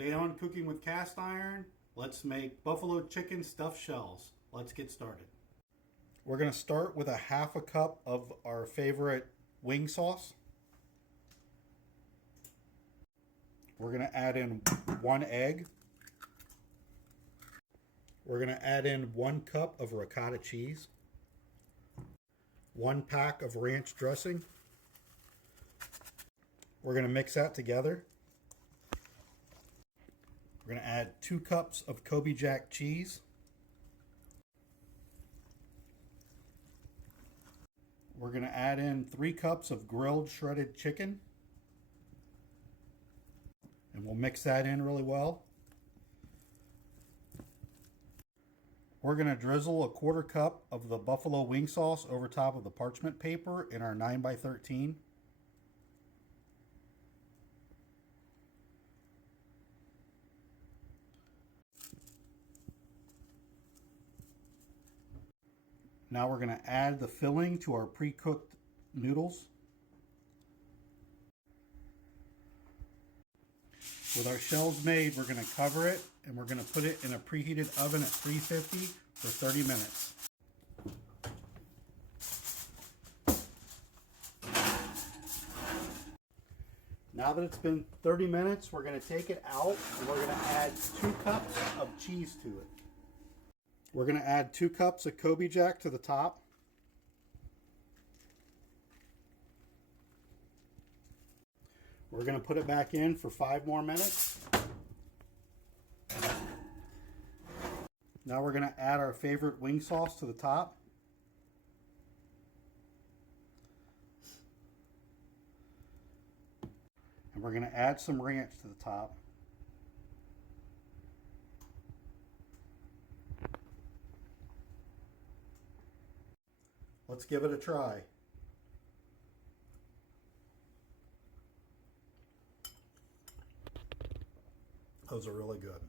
Today on Cooking with Cast Iron, let's make buffalo chicken stuffed shells. Let's get started. We're going to start with a half a cup of our favorite wing sauce. We're going to add in 1 egg. We're going to add in 1 cup of ricotta cheese, 1 pack of ranch dressing. We're going to mix that together. We're going to add 2 cups of Colby Jack cheese. We're going to add in 3 cups of grilled shredded chicken. And we'll mix that in really well. We're going to drizzle a 1/4 cup of the buffalo wing sauce over top of the parchment paper in our 9x13. Now we're going to add the filling to our pre-cooked noodles. With our shells made, we're going to cover it and we're going to put it in a preheated oven at 350 for 30 minutes. Now that it's been 30 minutes, we're going to take it out and we're going to add 2 cups of cheese to it. We're going to add 2 cups of Colby Jack to the top. We're going to put it back in for 5 more minutes. Now we're going to add our favorite wing sauce to the top. And we're going to add some ranch to the top. Let's give it a try. Those are really good.